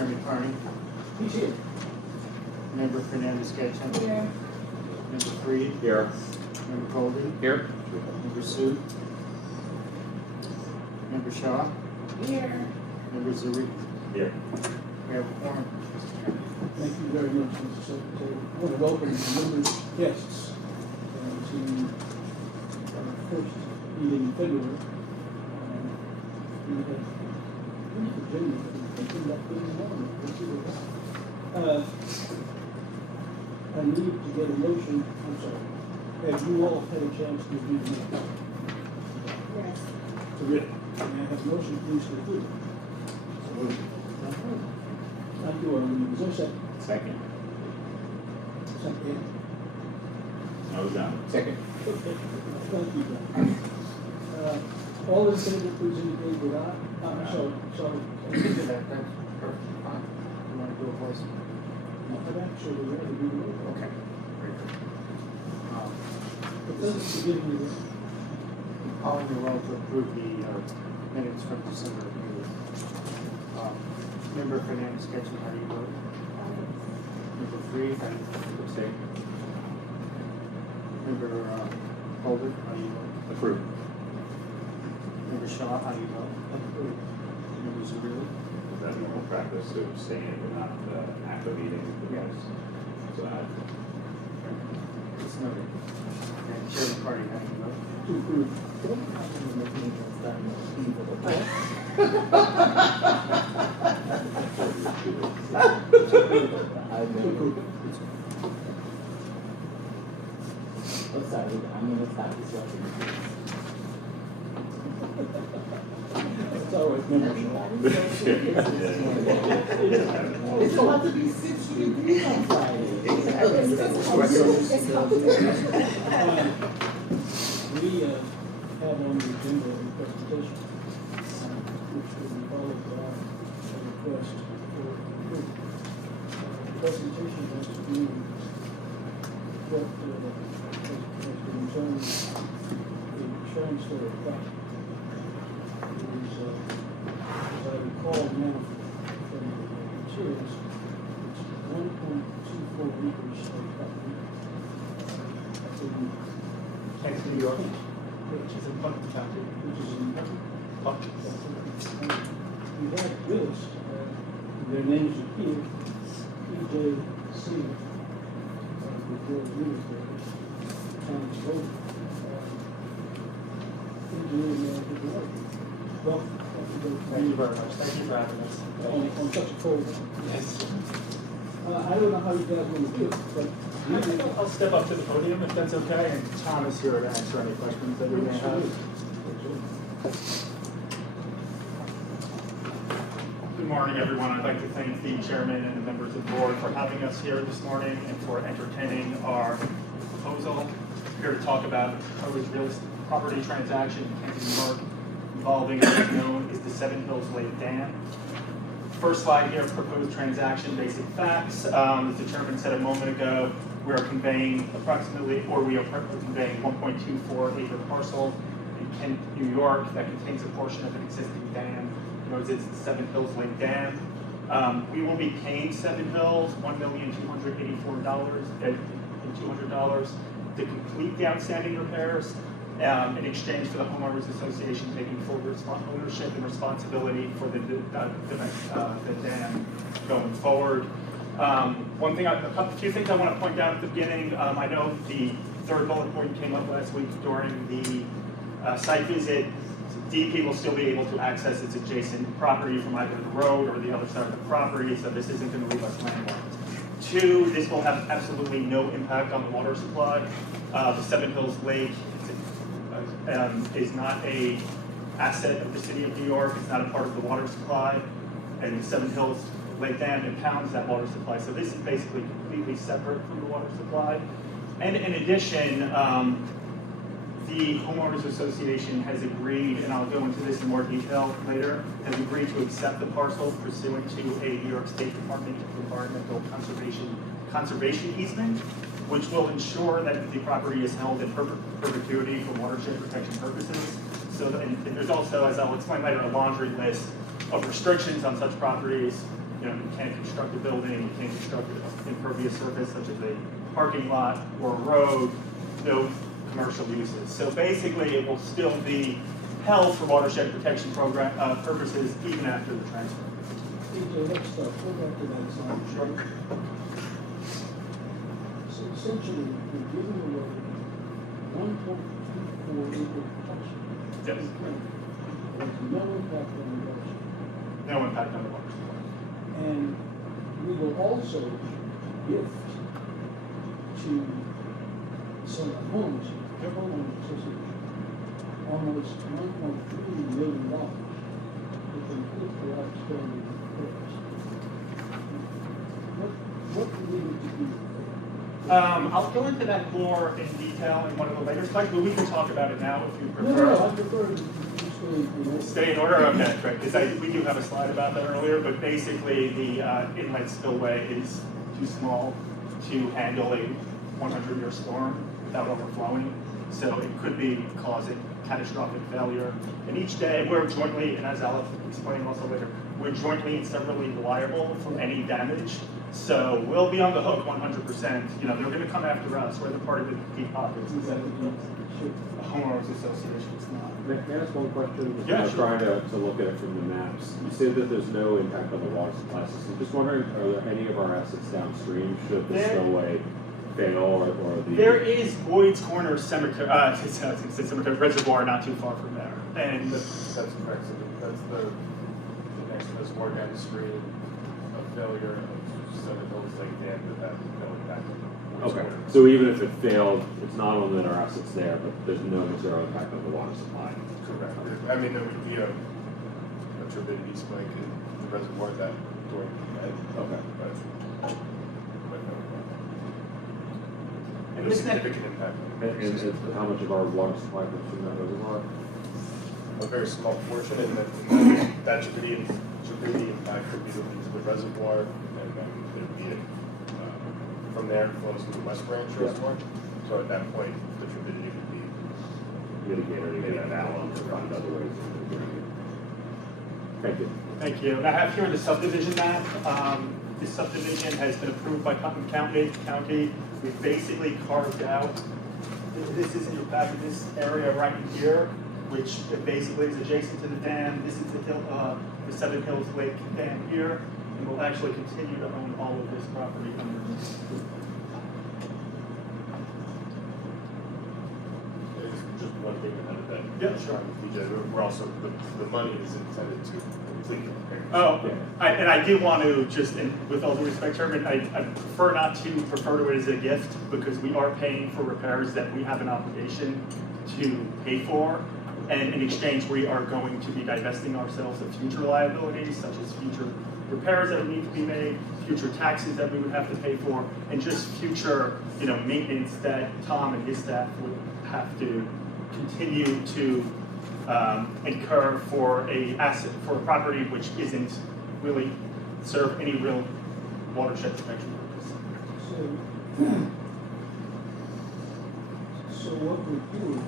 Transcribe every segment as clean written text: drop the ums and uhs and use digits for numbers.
Attorney Carney. He's here. Member Fernandez Getchell. Here. Member Freed. Here. Member Colby. Here. Member Sue. Member Shaw. Here. Member Zuri. Here. We have a quorum. Thank you very much, Mr. Secretary. I want to welcome the members, guests, to our first meeting in February. We have Virginia, thinking about being on. We'll see what happens. I need to get a motion, I'm sorry. Have you all had a chance to review the minutes? Yes. Terrific. May I have a motion, please, to approve? Thank you, Arlene. Is there a second? Second. Second. I was done. Second. Okay. Thank you, John. All in favor, please indicate with aye. I'm sorry. That's perfectly fine. You want to do a voice? I've actually read it. Okay. Very good. But thanks for giving me this. Calling the roll to approve the minutes from December meeting. Member Fernandez Getchell, how do you vote? Member Freed, how do you vote? Abstain. Member Colby, how do you vote? Approve. Member Shaw, how do you vote? Approved. Member Zuri? Is that normal practice to abstain if we're not at the meeting? Yes. So It's noted. And Chairman Carney, how do you vote? To approve. It's all right, member Shaw. It's about to be 60 degrees on Friday. We have on the agenda a presentation, which will be followed by a request for approval. The presentation has to do with what has been termed the transfer of property. It is, as I recall now from the materials, it's 1.24 acres of property. Next to New York, which is in Putnam County. Which is in Putnam. we had with us, their names are here, PJC, with Bill Lewis there, Thomas Gold, engineering manager for work. Well, Thank you very much. Thank you for having us. on such a cold day. Yes. I don't know how you guys want to do it, but I'll step up to the podium if that's okay, and Tom is here to answer any questions that we may have. Good morning, everyone. I'd like to thank the chairman and the members of the board for having us here this morning and for entertaining our proposal. Here to talk about a proposed real estate property transaction in Canton, New York, involving what is known as the Seven Hills Lake Dam. First slide here, proposed transaction, basic facts. As the chairman said a moment ago, we are conveying 1.24 acre parcel in Kent, New York that contains a portion of an existing dam, known as the Seven Hills Lake Dam. We will be paying Seven Hills $1,284,200 to complete the outstanding repairs in exchange for the homeowners association taking full ownership and responsibility for the dam going forward. A few things I want to point out at the beginning. I know the third bullet point came up last week during the site visit. DEP will still be able to access its adjacent property from either the road or the other side of the property, so this isn't going to leave us landlocked. Two, this will have absolutely no impact on the water supply. The Seven Hills Lake is not a asset of the city of New York. It's not a part of the water supply, and the Seven Hills Lake Dam impounds that water supply. So this is basically completely separate from the water supply. And in addition, the homeowners association has agreed, and I'll go into this in more detail later, has agreed to accept the parcel pursuant to a New York State Department of Environmental conservation easement, which will ensure that the property is held in perpetuity for watershed protection purposes. So, and there's also, as I'll explain later, a laundry list of restrictions on such properties You know, you can't construct a building, you can't construct an impervious surface such as a parking lot or a road, no commercial uses. So basically, it will still be held for watershed protection program purposes even after the transfer. AJ, let's go back to that slide. Sure. So essentially, we're giving away 1.24 acre protection. Yes. There's no impact on the watershed. No impact on the water supply. And we will also gift to some homes, their homeowners association, almost $1.3 million to complete the outstanding repairs. What do we need to do? I'll go into that more in detail in one of the later slides, but we can talk about it now if you No, prefer. I prefer to Stay in order, okay, right, because we do have a slide about that earlier, but basically the inlet spillway is too small to handle a 100-year storm without overflowing, so it could be causing catastrophic failure. And each day, we're jointly, and as I'll explain also later, we're jointly and severally liable for any damage, so we'll be on the hook 100%. You know, they're gonna come after us, we're the part of the deep pockets, instead of the homeowners association, it's not. May I ask one question? Yeah, I'm sure. trying to look at it from the maps. You say that there's no impact on the water supply system. Just wondering, are there any of our assets downstream should the There- spillway fail or the? There is Boyd's Corner Cemetery, cemetery reservoir not too far from there, and That's correct, so that's the next reservoir downstream, a failure of Seven Hills Lake Dam that has no impact on the Okay, wastewater. so even if it failed, it's not only that our assets there, but there's no material impact on the water supply. Correct. I mean, there would be a turbidity spike in the reservoir that during the event, Okay. but no. And No this next- significant impact. And how much of our water supply comes from that reservoir? A very small portion, and then that turbidity impact would be looking to the reservoir, and then there'd be from there it flows to the West Branch Reservoir. So at that point, the turbidity would be Mitigator to get that out or find other ways of doing it. Thank you. thank you. And I have here the subdivision map. This subdivision has been approved by Putnam County. We basically carved out, this is in your back of this area right in here, which basically is adjacent to the dam. This is the Seven Hills Lake Dam here, and we'll actually continue to own all of this property underneath. just one thing ahead of that. Yeah, sure. We're also, the money is intended to complete the repair. Oh, and I do want to just, and with all due respect, Chairman, I prefer not to refer to it as a gift because we are paying for repairs that we have an obligation to pay for. And in exchange, we are going to be divesting ourselves of future liabilities, such as future repairs that would need to be made, future taxes that we would have to pay for, and just future, maintenance that Tom and his staff would have to continue to incur for a property which isn't really serve any real watershed protection purpose. So what we're doing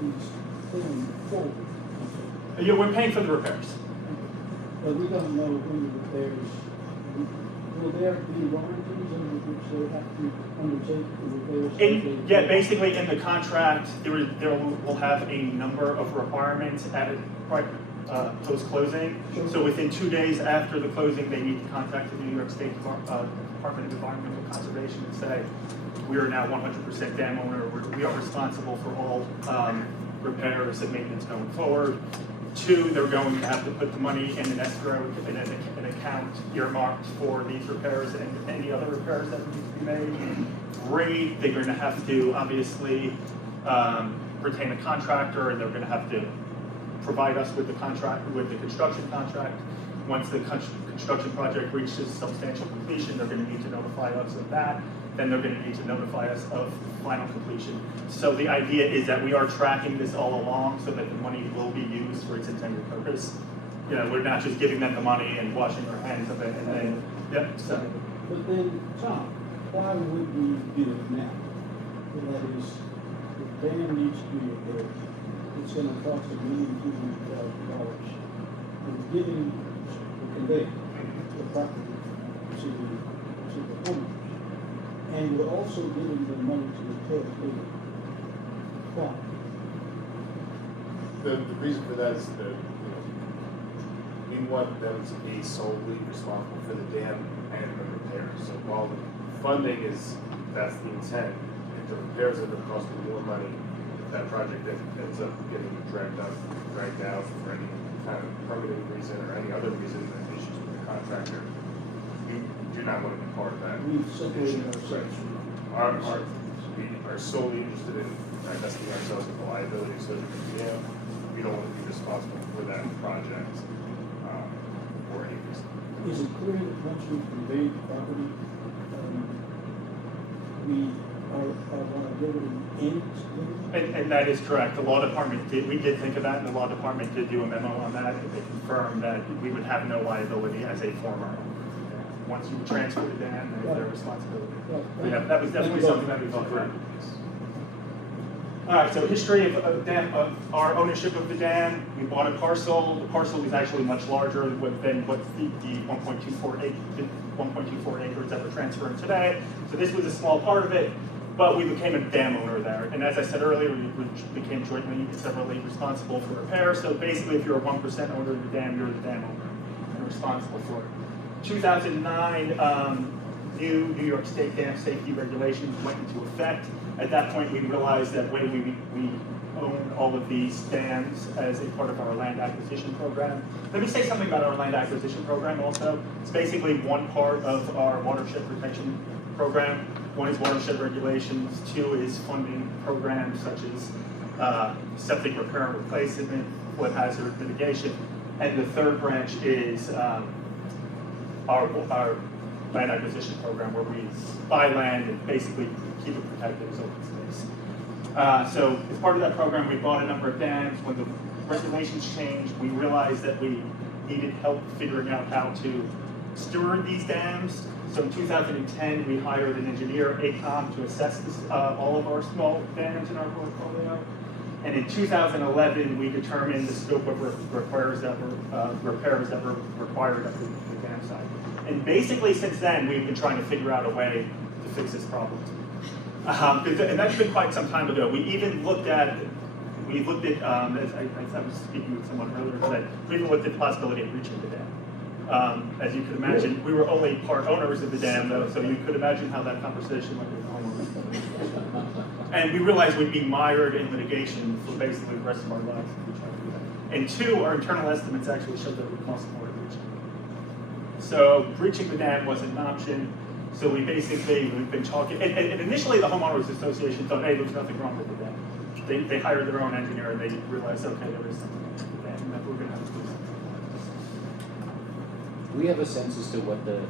is paying forward. Yeah, we're paying for the repairs. But we don't know when the repairs, will there be warranties under which they have to undertake the repairs? Yeah, basically in the contract, there will have a number of requirements at post-closing. Sure. So within 2 days after the closing, they need to contact the New York State Department of Environmental Conservation and say, we are now 100% dam owner, we are responsible for all repairs and maintenance going forward. 2, they're going to have to put the money in an escrow, in an account earmarked for these repairs and any other repairs that need to be made. 3, they're going to have to obviously retain a contractor, and they're going to have to provide us with the construction contract. Once the construction project reaches substantial completion, they're going to need to notify us of that. Then they're going to need to notify us of final completion. So the idea is that we are tracking this all along so that the money will be used for its intended purpose. We're not just giving them the money and washing our hands of it and then, so. But then, Tom, why would we do it now? That is, the dam needs to be repaired. It's gonna cost $1,200,000. And given the convey the property to the homeowners. And we're also giving them money to repair it later. Why? The reason for that is that, we want them to be solely responsible for the dam and the repairs. So while the funding is, that's the intent, if the repairs end up costing more money, if that project ends up getting dragged out for any kind of permitting reason or any other reason, issues with the contractor, we do not want to be part of that. We've separated issue. ourselves Right. We are solely interested in divesting ourselves of the liability associated with the dam. We don't want to be responsible for that project, for any reason. Is it clear that once we convey the property, our liability ends? And that is correct. The law department we did think of that, and the law department did do a memo on that, and they confirmed that we would have no liability as a former owner. Once you transfer the dam, there's their responsibility. Right. Yeah, that was definitely something that we felt correct. All right, so history of our ownership of the dam. We bought a parcel. The parcel was actually much larger than what the 1.24 acres that we're transferring today. So this was a small part of it, but we became a dam owner there. And as I said earlier, we became jointly and severally responsible for repair. So basically, if you're a 1% owner of the dam, you're the dam owner and responsible for it. 2009, new New York State dam safety regulations went into effect. At that point, we realized that when we own all of these dams as a part of our land acquisition program. Let me say something about our land acquisition program also. It's basically one part of our watershed protection program. One is watershed regulations, two is funding programs such as septic repair and replacement, flood hazard mitigation, and the third branch is our land acquisition program, where we buy land and basically keep it protected as open space. So as part of that program, we bought a number of dams. When the regulations changed, we realized that we needed help figuring out how to steward these dams. So in 2010, we hired an engineer, AECOM, to assess all of our small dams in our portfolio. And in 2011, we determined the scope of repairs that were required at the dam site. And basically, since then, we've been trying to figure out a way to fix this problem. And that's been quite some time ago. We looked at, as I was speaking with someone earlier today, we even looked at the possibility of breaching the dam. As you could imagine, we were only part owners of the dam, though, so you could imagine how that conversation went with homeowners. And we realized we'd be mired in litigation for basically the rest of our lives if we tried to do that. And two, our internal estimates actually showed that it would cost more to breach it. So breaching the dam wasn't an option. So we've been talking, and initially the homeowners association thought, hey, there's nothing wrong with the dam. They hired their own engineer and they realized, okay, there is something wrong with the dam, and that we're gonna have to do something. Do we have a sense as to what the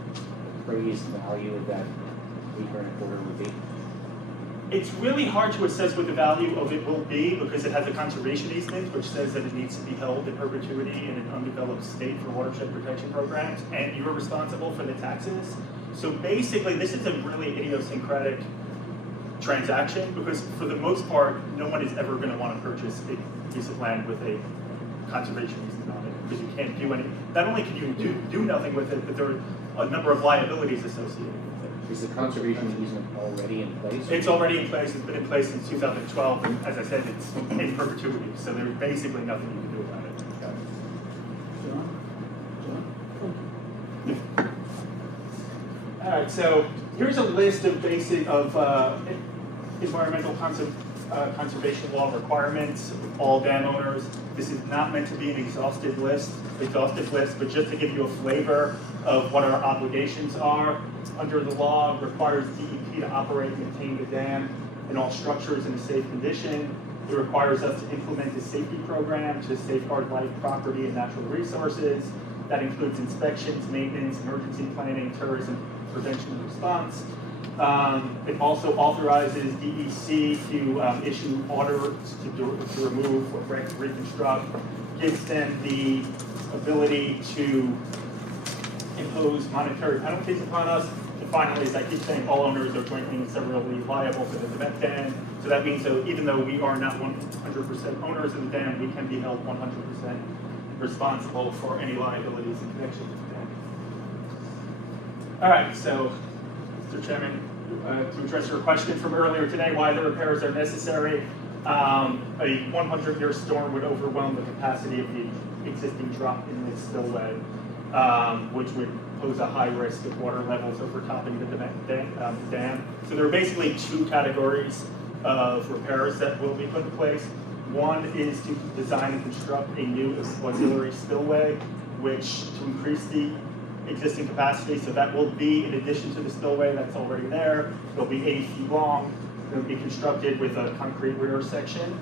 appraised value of that acre and a quarter would be? It's really hard to assess what the value of it will be because it has a conservation easement, which says that it needs to be held in perpetuity in an undeveloped state for watershed protection programs, and you're responsible for the taxes. So basically, this is a really idiosyncratic transaction because for the most part, no one is ever going to want to purchase a piece of land with a conservation easement on it because you can't do any, not only can you do nothing with it, but there are a number of liabilities associated with it. Is the conservation easement already in place? It's already in place. It's been in place since 2012, and as I said, it's in perpetuity. So there's basically nothing you can do about it. John? All right. So here's a list of basic environmental conservation law requirements of all dam owners. This is not meant to be an exhaustive list, but just to give you a flavor of what our obligations are. Under the law, it requires DEP to operate and maintain the dam and all structures in a safe condition. It requires us to implement a safety program to safeguard life, property, and natural resources. That includes inspections, maintenance, emergency planning, terrorism prevention and response. It also authorizes DEC to issue orders to remove or reconstruct, gives them the ability to impose monetary penalties upon us. And finally, as I keep saying, all owners are jointly and severally liable for the event dam. So that means that even though we are not 100% owners of the dam, we can be held 100% responsible for any liabilities in connection with the dam. All right, so, Mr. Chairman, to address your question from earlier today, why the repairs are necessary, a 100-year storm would overwhelm the capacity of the existing drop inlet spillway, which would pose a high risk of water levels overtopping the dam. So there are basically two categories of repairs that will be put in place. One is to design and construct a new auxiliary spillway, which to increase the existing capacity, so that will be in addition to the spillway that's already there. It'll be 80 feet long. It'll be constructed with a concrete rear section.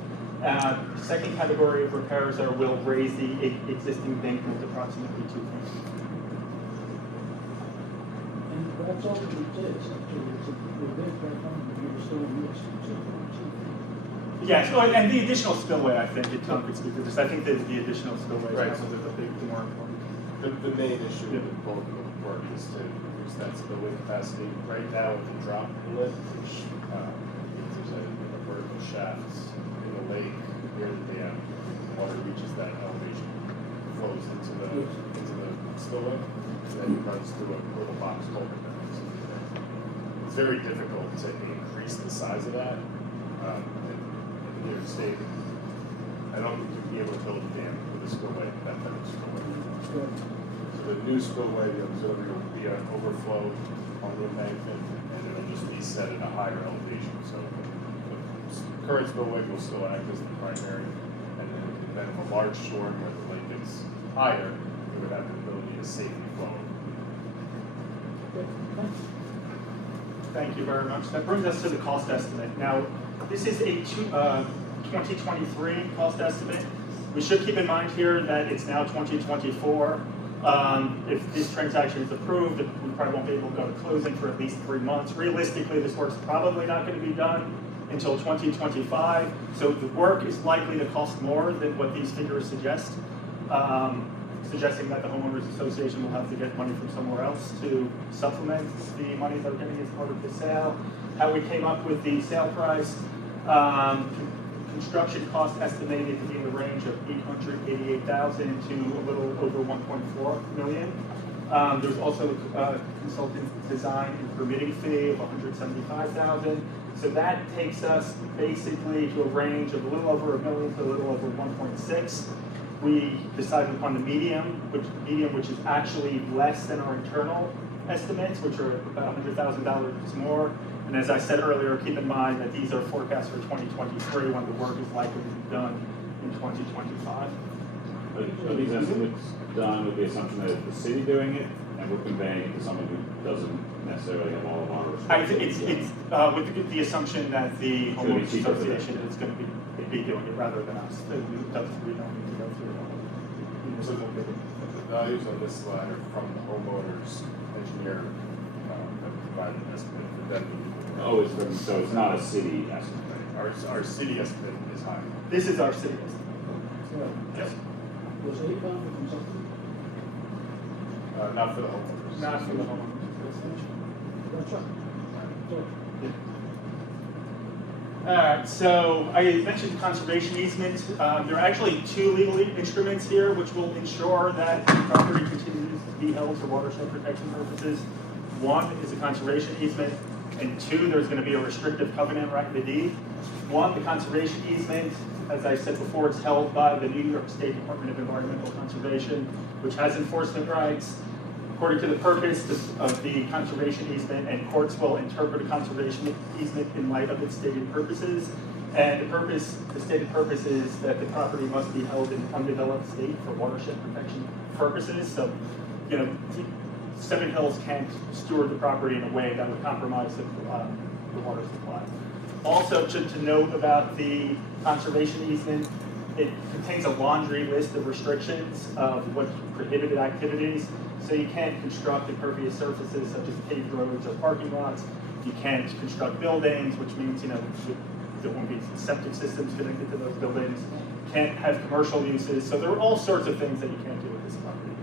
Second category of repairs will raise the existing embankment approximately 2 feet. And that's all it is, actually, it's a big part of the storm, it's 2.2 feet. Yes, and the additional spillway, I think, Tom could speak to this. I think that the additional spillway Right. is probably the more important. The main issue with both of them work is to increase that spillway capacity. Right now with the drop inlet, which there's a vertical shaft in the lake near the dam, water reaches that elevation, flows into the spillway, and then it runs through a little box culvert that runs through there. It's very difficult to increase the size of that. In New York State, I don't think you'd be able to build a dam with a spillway, that type of spillway. So the new spillway, the auxiliary, will be an overflow on the embankment, and it'll just be set at a higher elevation. So the current spillway will still act as the primary, and then in the event of a large storm where the lake is higher, we would have the ability to safely flow. Okay, thank you. Thank you very much. That brings us to the cost estimate. Now, this is a 2023 cost estimate. We should keep in mind here that it's now 2024. If this transaction is approved, we probably won't be able to go to closing for at least 3 months. Realistically, this work's probably not going to be done until 2025. So the work is likely to cost more than what these figures suggest, suggesting that the homeowners association will have to get money from somewhere else to supplement the money they're getting as part of the sale. How we came up with the sale price. Construction cost estimated to be in the range of $888,000 to a little over $1.4 million. There's also a consultant design and permitting fee of $175,000. So that takes us basically to a range of a little over $1 million to a little over 1.6. We decided upon the medium, which is actually less than our internal estimates, which are about $100,000 more. And as I said earlier, keep in mind that these are forecasts for 2023 when the work is likely to be done in 2025. Are these estimates done with the assumption that it's the city doing it, and we're conveying it to someone who doesn't necessarily have all of our responsibilities? It's with the assumption that the Should we homeowners keep it for association that? is going to be doing it rather than us. We don't need to go through all the municipal bidding. The values on this slide are from the homeowner's engineer that provided an estimate for them. Oh, so it's not a city estimate. Our city estimate is higher. This is our city estimate. So, Yes. was AECOM the consultant? Not for the homeowners. Not for the homeowners. That's right. So, So I mentioned the conservation easement. There are actually two legal instruments here which will ensure that the property continues to be held for watershed protection purposes. One is a conservation easement, and two, there's going to be a restrictive covenant right in the deed. One, the conservation easement, as I said before, it's held by the New York State Department of Environmental Conservation, which has enforcement rights. According to the purpose of the conservation easement, and courts will interpret a conservation easement in light of its stated purposes. And the stated purpose is that the property must be held in undeveloped state for watershed protection purposes. So, Seven Hills can't steward the property in a way that would compromise the water supply. Also, to note about the conservation easement, it contains a laundry list of restrictions of what prohibited activities. So you can't construct impervious surfaces such as paved roads or parking lots. You can't construct buildings, which means there won't be septic systems connected to those buildings. Can't have commercial uses. So there are all sorts of things that you can't do with this property.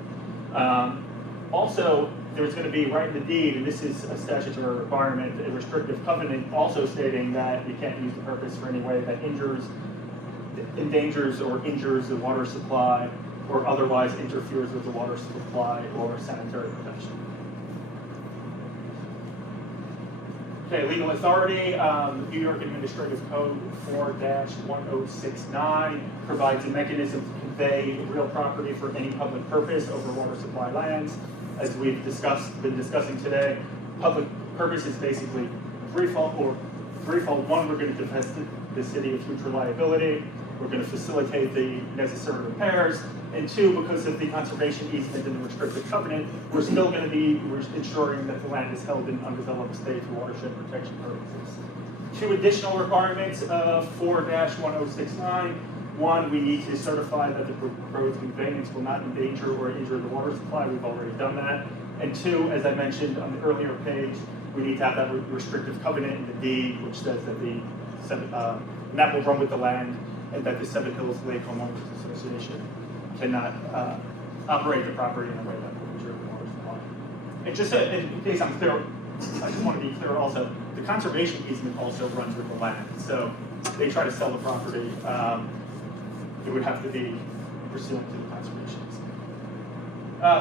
Also, there's going to be right in the deed, and this is a statutory requirement, a restrictive covenant also stating that you can't use the purpose for any way that endangers or injures the water supply or otherwise interferes with the water supply or sanitary protection. Okay, legal authority, New York Administrative Code 4-1069 provides a mechanism to convey real property for any public purpose over water supply lands. As we've been discussing today, public purpose is basically threefold. One, we're going to divest the city of future liability. We're going to facilitate the necessary repairs. And two, because of the conservation easement and the restrictive covenant, we're still going to be ensuring that the land is held in undeveloped state for watershed protection purposes. Two additional requirements of 4-1069. One, we need to certify that the proposed conveyance will not endanger or injure the water supply. We've already done that. And two, as I mentioned on the earlier page, we need to have that restrictive covenant in the deed, which says that and that will run with the land, and that the Seven Hills Lake Homeowners Association cannot operate the property in a way that will injure the water supply. And just in case I'm clear, I just want to be clear also, the conservation easement also runs with the land. So if they try to sell the property, it would have to be pursuant to the conservation easement.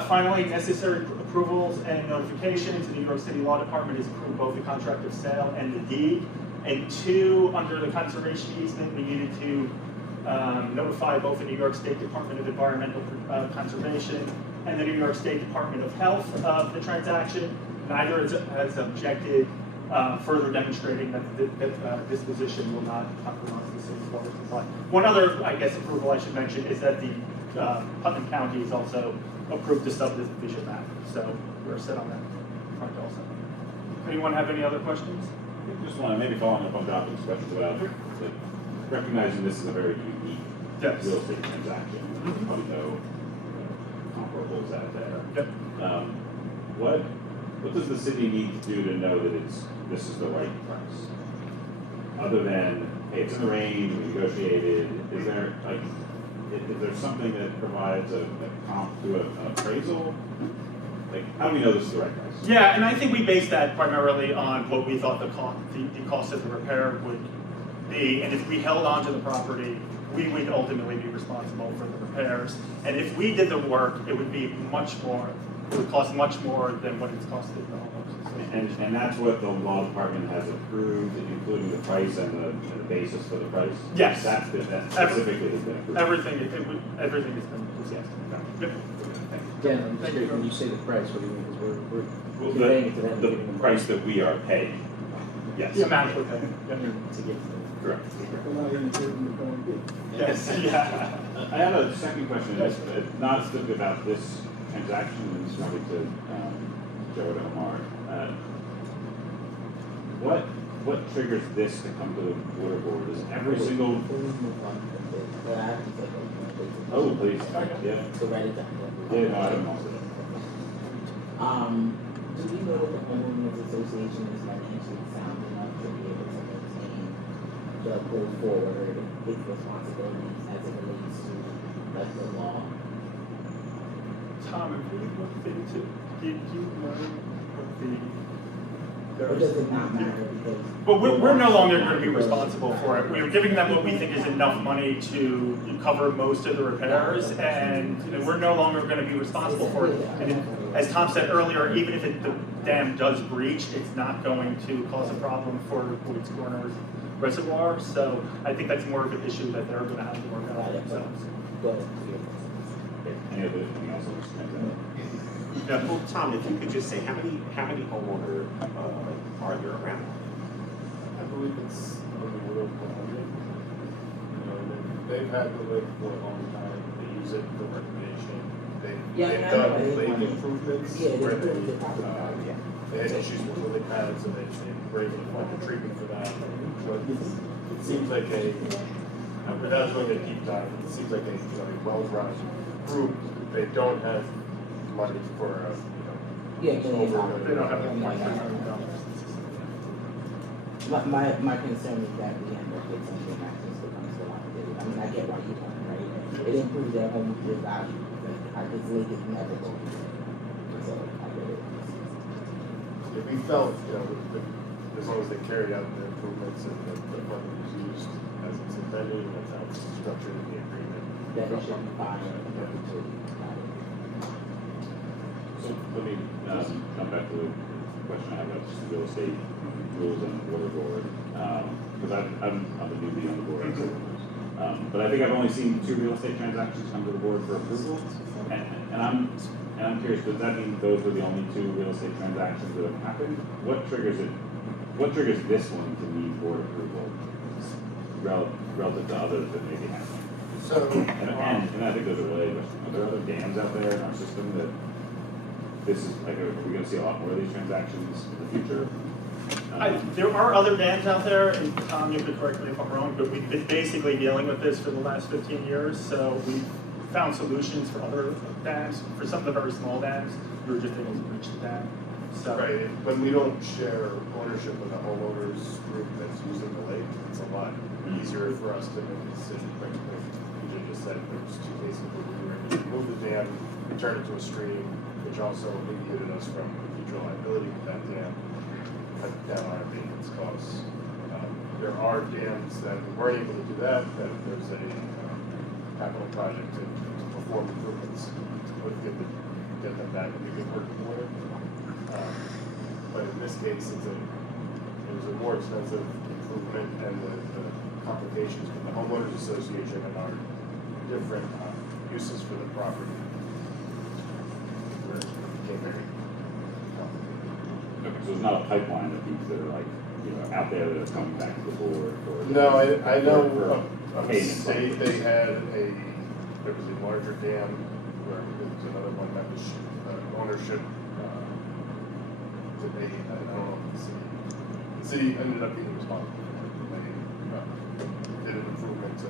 Finally, necessary approvals and notifications. The New York City Law Department has approved both the contract of sale and the deed. And two, under the conservation easement, we needed to notify both the New York State Department of Environmental Conservation and the New York State Department of Health of the transaction. Neither has objected, further demonstrating that this position will not compromise the city's water supply. One other, I guess, approval I should mention is that the Putnam County has also approved the subdivision map. So we're set on that front also. Anyone have any other questions? Just want to maybe following up on Jonathan's question about recognizing this is a very unique Yes. real estate transaction. There's probably no comparables out there. Yep. What does the city need to do to know that this is the right price? Other than, hey, it's in the range, we negotiated, is there something that provides a comp to an appraisal? Like, how do we know this is the right price? Yeah, and I think we based that primarily on what we thought the cost of the repair would be. And if we held on to the property, we would ultimately be responsible for the repairs. And if we did the work, it would be much more, it would cost much more than what it's costed the homeowners. And that's what the law department has approved, including the price and the basis for the price? Yes. That specifically has been approved? Everything has been discussed. Good. Jen, I'm just curious, when you say the price, what do you mean? Because we're conveying it to them, giving them The price that we are paying, yes. The amount we're paying. to get to them. Correct. Allowing the children to go and get. Yes, yeah. I have a second question, it's not specifically about this transaction, and it's probably to Joe and Omar. What triggers this to come to the water board? Is every single, But I have to take it. oh, please, yeah. So write it down. Yeah, no, I don't know. Do we know that the homeowners association is financially sound enough to be able to maintain the go forward with responsibilities as it relates to like the law? Tom, if you looked into, did you learn what Or does it not matter because? But we're no longer going to be responsible for it. We're giving them what we think is enough money to cover most of the repairs, and we're no longer going to be responsible for it. And as Tom said earlier, even if the dam does breach, it's not going to cause a problem for Boyd's Corners Reservoir. So I think that's more of an issue that they're going to have to work out themselves. Go ahead. Any other, anything else on this transaction? Yeah. Well, Tom, if you could just say, how many homeowners are there around? I believe it's a little over 100. They've had the lake for a long time. They use it for recreation. They've done lake improvements Yeah, where they improved the property. they had issues with lily pads, and they were able to find a treatment for that. But it seems like without doing a deep dive, it seems like a well-run group. They don't have money for Yeah, can you? They don't have the money. My concern is that we end up with something that just becomes the liability. I mean, I get why you're talking, right? It improves their home, their value, but this lake is never going to be there. So I get it. If we felt, as long as they carried out the improvements and the money was used as it's intended, and that's how it's structured in the agreement. That it should be fine in perpetuity. So let me come back to question I have about just real estate rules and water board, because I'm a newbie on the board. So, but I think I've only seen 2 real estate transactions come to the board for approval, and I'm curious, does that mean those were the only 2 real estate transactions that have happened? What triggers it? What triggers this one to need board approval relative to others that maybe haven't? So, And I think those are related questions. Are there other dams out there in our system that this is, like, are we gonna see a lot more of these transactions in the future? There are other dams out there, and Tom, you could correct me if I'm wrong, but we've been basically dealing with this for the last 15 years, so we've found solutions for other dams. For some of the very small dams, we were just able to breach the dam. So, Right, when we don't share ownership with the homeowners group that's using the lake, it's a lot easier for us to make a decision quickly. You just said there's 2 cases where we were able to move the dam, turn it to a stream, which also alleviated us from future liability with that dam, cut down our maintenance costs. There are dams that we weren't able to do that there's a capital project to perform improvements, to get them back into good working order. But in this case, it was a more expensive improvement, and the complications with the homeowners association and our different uses for the property became very complicated. Okay, so it's not a pipeline of these that are like, out there that are coming back to the board or. No, I know for of a payment. state, there was a larger dam where there was another one that was ownership. They, I don't know if the city ended up being responsible. They did an improvement to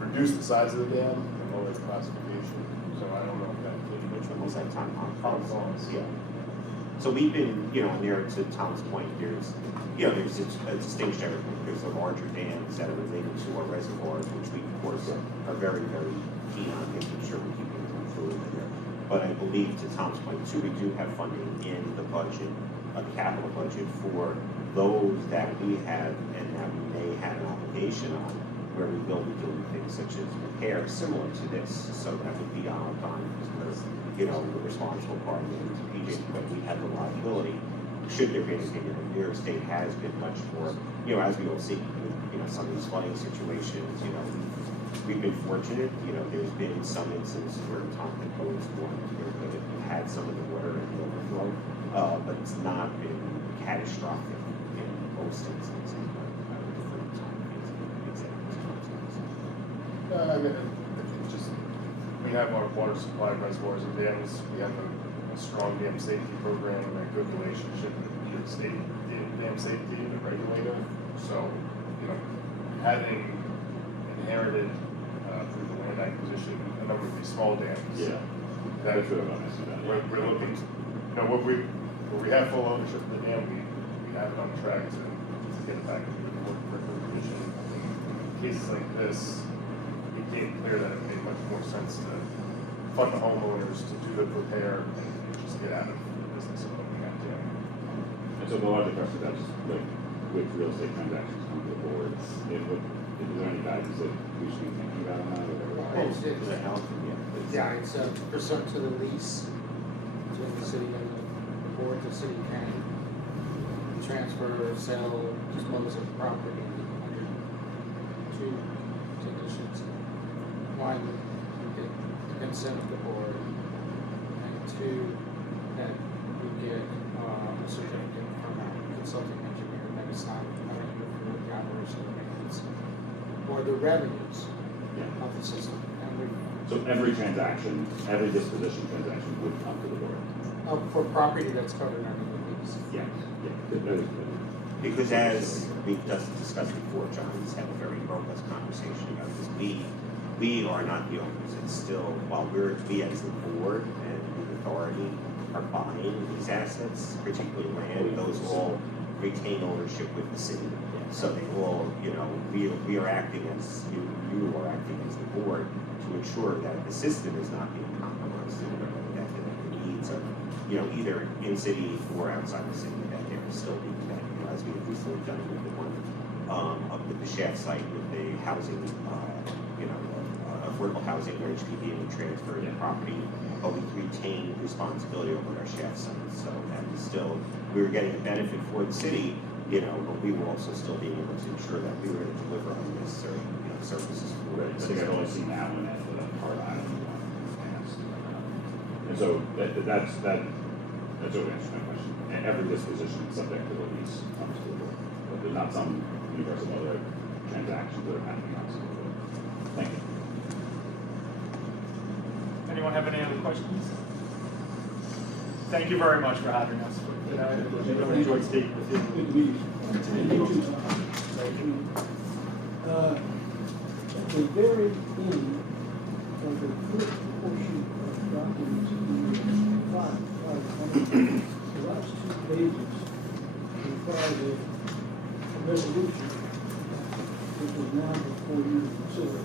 reduce the size of the dam and lower the classification. So I don't know if that came. Which one was that, Tom? Falls. Yeah. So we've been, and there, to Tom's point, there's a distinction. There's the larger dams that are related to our reservoirs, which we, of course, are very, very keen on making sure we keep them fluid there. But I believe, to Tom's point too, we do have funding in the budget, the capital budget, for those that we have and that we may have an obligation on, where we will be doing things such as repair similar to this. So that would be on our time, because we're, the responsible party to PJ, but we have the liability. Should there be anything, New York State has been much more, as we will see, with, some of these flooding situations, we've been fortunate, there's been some instances where Tom proposed one here that have had some of the water in the overflow, but it's not been catastrophic in most instances, but I would defer to Tom I mean, it's just, we have our water supply reservoirs and dams, we have a strong dam safety program and a good relationship with the New York State dam safety and the regulator. So, having inherited through the land acquisition a number of these small dams. Yeah. That That's what I'm asking about. we're looking, where we have full ownership of the dam, we have it on track to get it back into the working condition. In cases like this, it became clear that it made much more sense to fund the homeowners to do the repair and just get out of the business of looking at dam. And so the larger question about just like with real estate transactions come to the board, is there any guidance that we should be thinking about on that or? It's- Does that help? yeah, it's a percent to the lease between the city and the board. The city can transfer, sell, dispose of property under 2 conditions. One, you get the consent of the board, and 2, that you get a certificate from a consulting engineer that it's not for the operation of the maintenance or the revenues Yeah. of the system. And we, So every transaction, every disposition transaction would come to the board? for property that's covered under the lease. Yeah. Because as we've just discussed before, John has had a very robust conversation about this. We are not the owners. It's still, while we as the board and the authority are buying these assets, particularly land, those all retain ownership with the city. So they all, we are acting as, you are acting as the board to ensure that the system is not being compromised, and that the needs of, either in city or outside the city, that they're still being met, as we have recently done with the one, up at the Shaft site with the housing, affordable housing where HPD transferred the property but we retained responsibility over our shaft sites, so that was still, we were getting a benefit for the city, you know, but we were also still being able to ensure that we were able to deliver on the necessary, you know, services for Right, the I think city. I've only seen that one at the Hard Island one in the past. And so that's always answers my question. And every disposition is subject to the lease comes to the board. But there's not some universe of other transactions that are happening outside the board. Thank you. Anyone have any other questions? Thank you very much for having us. I really enjoyed speaking with you. Good to meet you. And you too, Tom. Thank you. At the very end of the first portion of documents, the last 2 pages require a resolution, which is now before you to consider.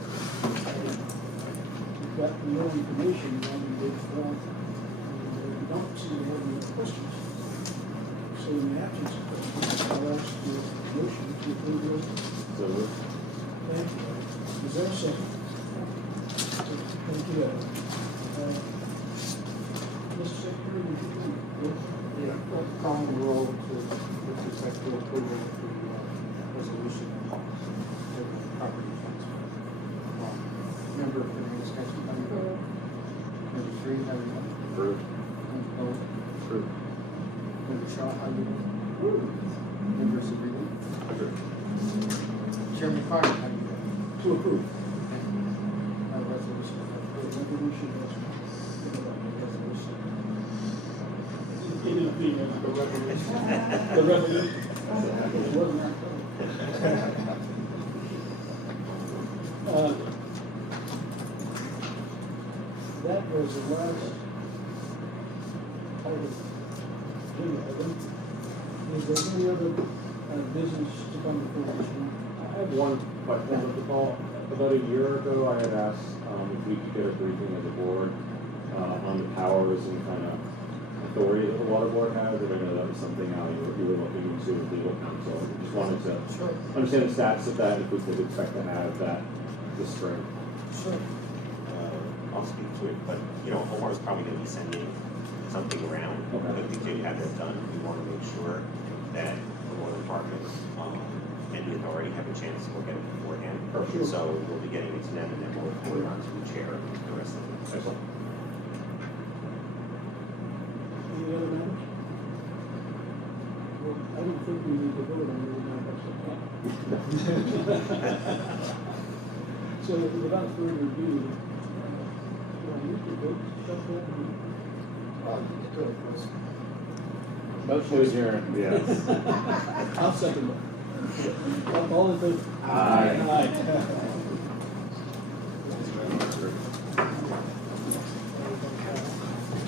You've got no information on page 1, and you don't seem to have any questions. So in the absence of questions, I'll ask the motion to approve the resolution. So, Thank you. Is there a second? Thank you. Mr. Secretary, would you please? Calling the roll to, with respect to approval of the resolution of the property transfer. Member Fernandez, how do you vote? Member Three, how do you vote? approved. Member Bowles? Approved. Member Shaw, how do you vote? Member Sabrina? Approved. Chairman Carter, how do you vote? To approve. Resolution approved. Resolution is. In the opinion of the revolution. The revolution. It wasn't our that was the last item. Is there any other business to come before this one? I have one question, Mr. Paul. About a year ago, I had asked if we could get a briefing as a board on the powers and kind of authority that the water board has. I know that was something you were looking into with legal counsel. I just wanted to Sure. understand the status of that, if we could expect to have that this spring. Sure. I'll speak to it, but, you know, Omar's probably gonna be sending something around. Okay. I think they have that done. We wanna make sure that the water department, and the authority have a chance to look at it beforehand. Sure. So we'll be getting it to them and then we'll report it on to the chair and the rest of it. Excellent. Any other matters? Well, I don't think we need to vote on it now. So without further ado, we could vote to shut that meeting. Motion to adjourn. Yes. I'll second that. All in favor? Aye. Aye.